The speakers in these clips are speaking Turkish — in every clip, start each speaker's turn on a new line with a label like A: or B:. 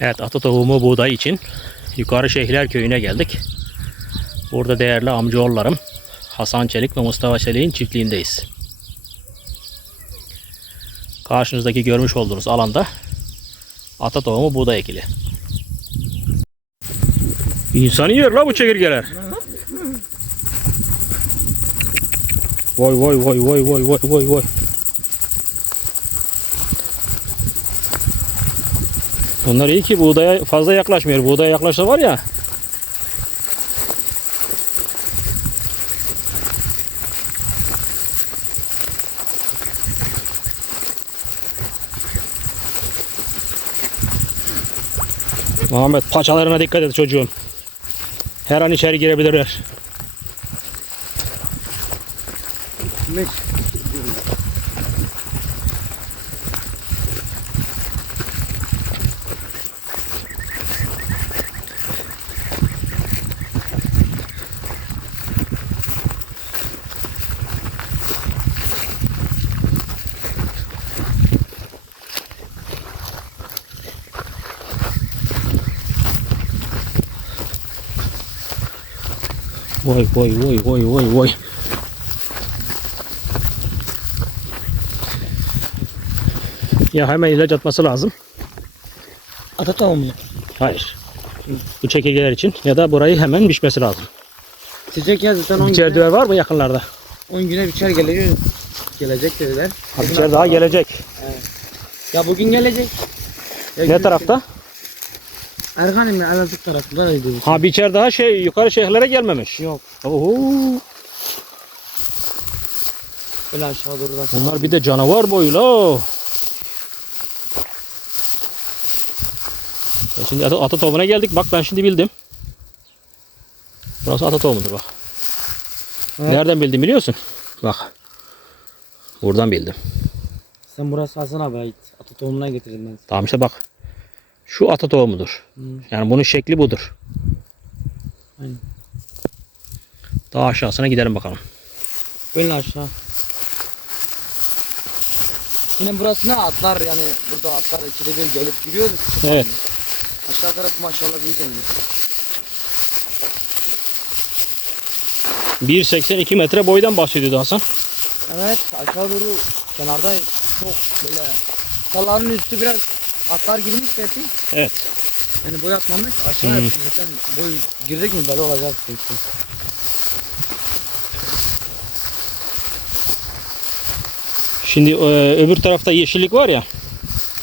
A: Evet ata tohumu buğday için Yukarı Şehirler Köyü'ne geldik. Burada değerli amcaoğullarım Hasan Çelik ve Mustafa Çelik'in çiftliğindeyiz. Karşınızdaki görmüş olduğunuz alanda ata tohumu buğday ekili. İnsanı yer la bu çekirgeler. Vay vay vay vay vay vay vay vay. Bunlar iyi ki buğdaya fazla yaklaşmıyor. Buğdaya yaklaşsa var ya. Muhammed paçalarına dikkat et çocuğum. Her an içeri girebilirler. Vay vay vay vay vay vay. Ya hemen ilaç atması lazım.
B: Ata tamam mı?
A: Hayır. Bu çekirgeler için ya da burayı hemen biçmesi lazım.
B: Sıcak ya zaten 10
A: Biçer
B: güne,
A: düve var mı yakınlarda?
B: 10 güne biçer geliyor. Gelecek dediler.
A: Ha, biçer daha gelecek.
B: Ya bugün gelecek. Ya
A: Ne tarafta?
B: Erganim mi? Elazığ tarafında da gidiyor.
A: Ha biçer daha şey yukarı şehirlere gelmemiş.
B: Yok.
A: Oho.
B: Böyle aşağı doğru da.
A: Bunlar bir de canavar boylu. Ya Şimdi ata, ata tohumuna geldik. Bak ben şimdi bildim. Burası ata tohumudur bak.
B: Evet.
A: Nereden bildim biliyorsun? Bak. Buradan bildim.
B: Sen burası Hasan abi ait. Ata tohumuna getirdim ben.
A: Tamam işte bak. Şu ata tohumudur.
B: Hı.
A: Yani bunun şekli budur.
B: Aynen.
A: Daha aşağısına gidelim bakalım.
B: Böyle aşağı. Yine burasına atlar yani burada atlar ikide bir gelip giriyor.
A: Evet.
B: Aşağı taraf maşallah büyük oluyor.
A: 1.82 metre boydan bahsediyordu Hasan.
B: Evet aşağı doğru kenarda çok böyle salanın üstü biraz atlar girmiş zaten.
A: Evet.
B: Yani boy atmamış aşağı yaptı zaten boy girdik mi böyle olacak işte.
A: Şimdi e, öbür tarafta yeşillik var ya.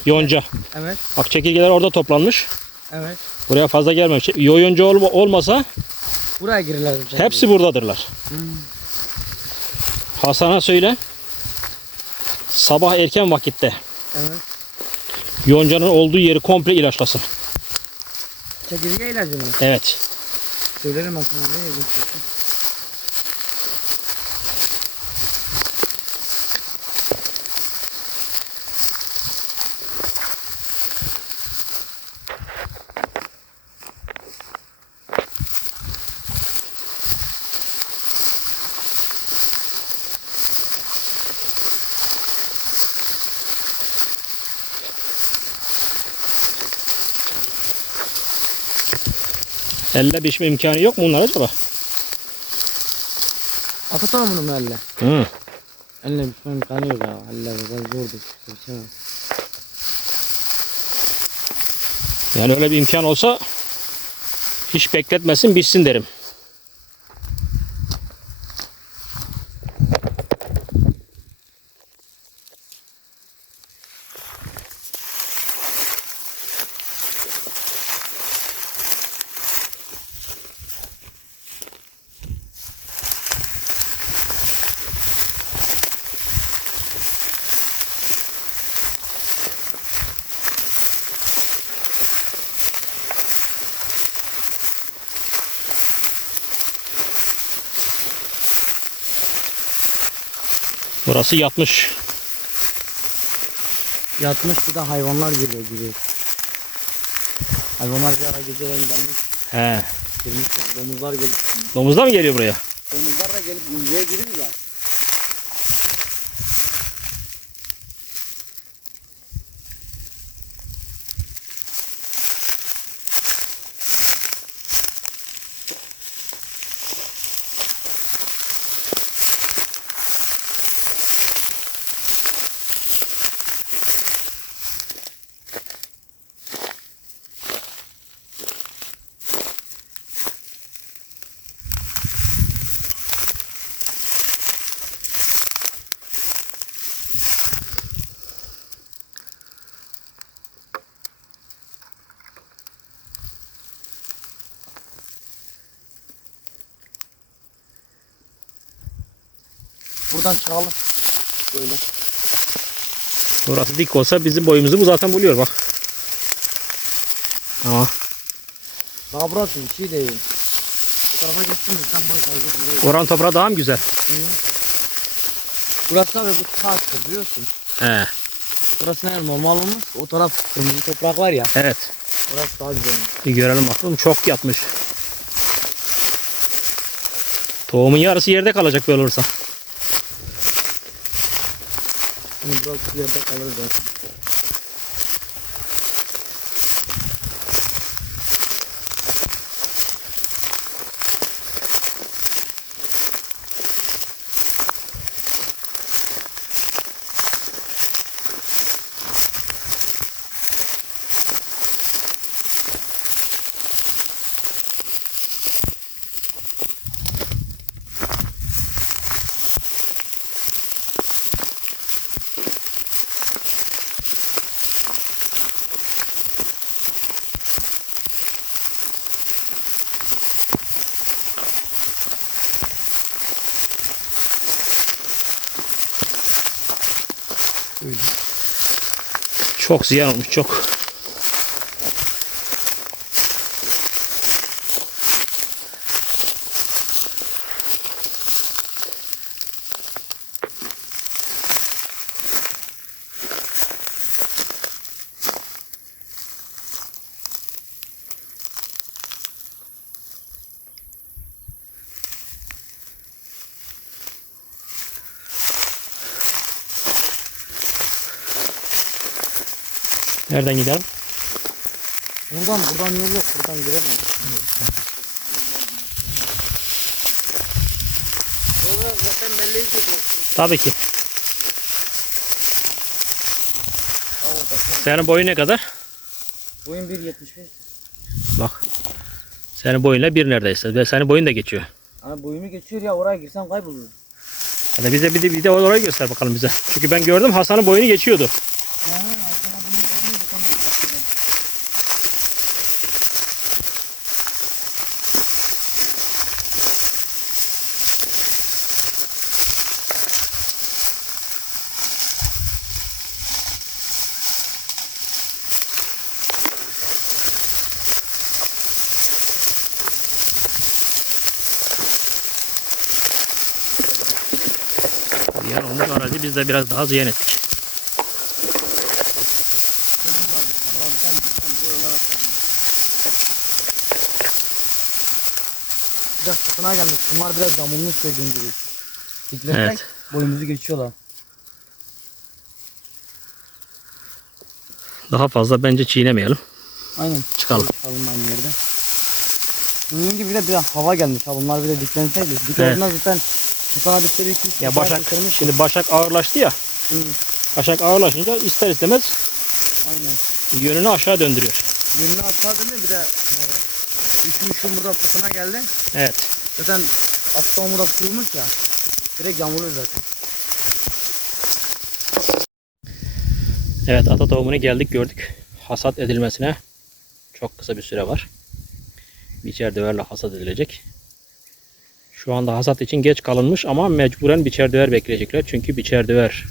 A: Yonca.
B: Evet
A: Bak çekirgeler orada toplanmış.
B: evet.
A: Buraya fazla gelmemiş. Yo yonca olma, olmasa
B: Buraya girirler. zaten.
A: hepsi buradadırlar.
B: Hmm.
A: Hasan'a söyle. Sabah erken vakitte
B: Evet.
A: Yoncanın olduğu yeri komple ilaçlasın.
B: Çekirge ilacı mı?
A: Evet.
B: Söylerim aslında. Ne
A: Elle biçme imkanı yok mu bunlar acaba?
B: Ata tamamını mı elle?
A: Hı.
B: Elle şey imkanı yok ya. Elle biraz zordur. Şey.
A: Yani öyle bir imkan olsa hiç bekletmesin bitsin derim. Burası yatmış.
B: Yatmış bir de hayvanlar geliyor gibi. Hayvanlar bir ara geceden gelmiş.
A: He.
B: Girmişler. Domuzlar gelip.
A: Domuzlar mı geliyor buraya?
B: Domuzlar da gelip inceye giriyorlar. Buradan çıkalım. Böyle.
A: Orası dik olsa bizim boyumuzu bu zaten buluyor bak. Ama
B: Daha burası bir şey değil. Bu tarafa gitsin bizden boy kaybı buluyor.
A: oran toprağı daha mı güzel?
B: Hı. Burası abi bu saattır biliyorsun.
A: He.
B: Burası ne normal olmuş. O taraf kırmızı toprak var ya.
A: Evet.
B: Orası daha güzel.
A: Bir görelim bakalım. Çok yatmış. Tohumun yarısı yerde kalacak böyle olursa.
B: Burası yerde kalır.
A: Çok ziyan olmuş çok. Nereden gidelim?
B: Buradan buradan yol yok. Buradan giremeyiz. Yollar zaten belliydi burası.
A: Tabii ki. Senin boyun ne kadar?
B: Boyun 1.75.
A: Bak. Senin boyunla bir neredeyse. Ve senin boyun da geçiyor.
B: Hani boyumu geçiyor ya oraya girsem kaybolurum.
A: Hadi bize bir de, bir de orayı göster bakalım bize. Çünkü ben gördüm Hasan'ın boyunu geçiyordu.
B: Ha, sana bunu boyumu da tam bakıyorum.
A: Ziyan olmuş arazi biz de biraz daha ziyan ettik.
B: Biraz sıkına gelmiş. Bunlar biraz yamulmuş gördüğün gibi. Diklersek
A: Evet.
B: boyumuzu geçiyorlar.
A: Daha fazla bence çiğnemeyelim.
B: Aynen.
A: Çıkalım.
B: Çıkalım aynı yerde. Dediğim gibi de biraz hava gelmiş ha. Bunlar bile diklenseydi. Dik
A: Evet.
B: zaten bir iki üç
A: Ya
B: sefer
A: Başak, şimdi Başak ağırlaştı ya.
B: Hı,
A: Başak ağırlaşınca ister istemez
B: aynen.
A: yönünü aşağı döndürüyor.
B: Yönünü aşağı döndü bir de e, üşümüş burada fırtına geldi.
A: Evet.
B: Zaten at tohumu da kurumuş ya. Direkt yağmurluyor zaten.
A: Evet ata tohumunu geldik gördük. Hasat edilmesine çok kısa bir süre var. Biçer döverle hasat edilecek. Şu anda hasat için geç kalınmış ama mecburen biçer döver bekleyecekler. Çünkü biçer döver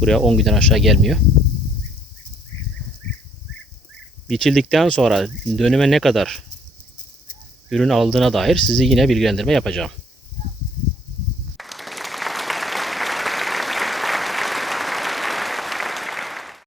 A: buraya 10 günden aşağı gelmiyor. Biçildikten sonra dönüme ne kadar ürün aldığına dair sizi yine bilgilendirme yapacağım.